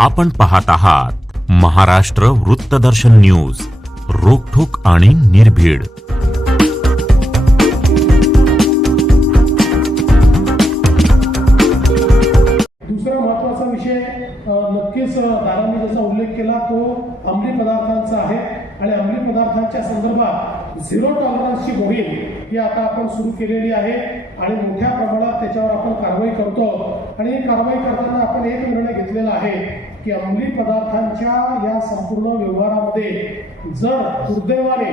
आपण पाहत आहात महाराष्ट्र वृत्तदर्शन न्यूज रोखोक आणि निर्भीड. दुसरा महत्त्वाचा विषय नक्कीच अ, दादांनी ज्याचा उल्लेख केला तो अंमली पदार्थांचा आहे. आणि अंमली पदार्थांच्या संदर्भात झिरो टॉलरन्सची मोहीम ही आता आपण सुरू केलेली आहे आणि मोठ्या प्रमाणात त्याच्यावर आपण कारवाई करतो. आणि ही कारवाई करताना आपण एक निर्णय घेतलेला आहे की अंमली पदार्थांच्या या संपूर्ण व्यवहारामध्ये जर दुर्दैवाने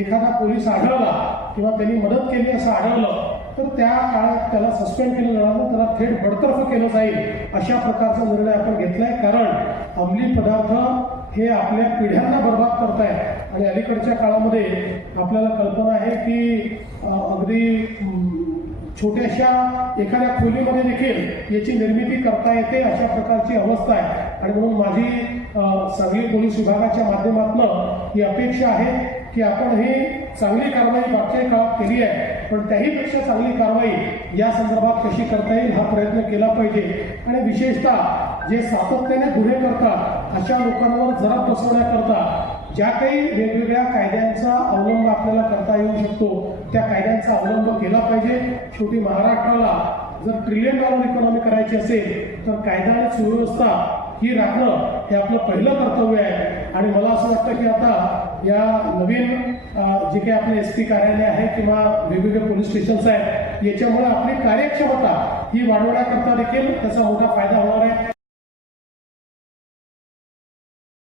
एखादा पोलीस आढळला किंवा त्यांनी मदत केली असं आढळलं तर त्या काळात त्याला सस्पेंड केलं जाणार नाही, त्याला थेट बडतर्फ केलं जाईल अशा प्रकारचा निर्णय आपण घेतलाय. कारण अंमली पदार्थ हे आपल्या पिढ्यांना बर्बाद करतायत. आणि अलीकडच्या काळामध्ये आपल्याला कल्पना आहे की अगदी छोट्याशा एखाद्या खोलीमध्ये देखील याची निर्मिती करता येते अशा प्रकारची अवस्था आहे. आणि म्हणून माझी सांगली पोलीस विभागाच्या माध्यमातून ही अपेक्षा आहे की आपण ही चांगली कारवाई मागच्या काळात केली आहे. पण त्याहीपेक्षा चांगली कारवाई या संदर्भात कशी करता येईल हा प्रयत्न केला पाहिजे. आणि विशेषतः जे सातत्याने गुन्हे करतात अशा लोकांवर जरा बसवण्याकरता ज्या काही वेगवेगळ्या कायद्यांचा अवलंब आपल्याला करता येऊ शकतो त्या कायद्यांचा अवलंब केला पाहिजे. शेवटी महाराष्ट्राला जर ट्रिलियन डॉलर इकॉनॉमी करायची असेल तर कायदा आणि सुव्यवस्था ही राखणं हे आपलं पहिलं कर्तव्य आहे. आणि मला असं वाटतं की आता या नवीन जे काही आपले एस पी कार्यालय आहे किंवा वेगवेगळे पोलीस स्टेशन्स आहेत याच्यामुळे आपली कार्यक्षमता ही वाढवण्याकरता देखील त्याचा मोठा फायदा होणार आहे.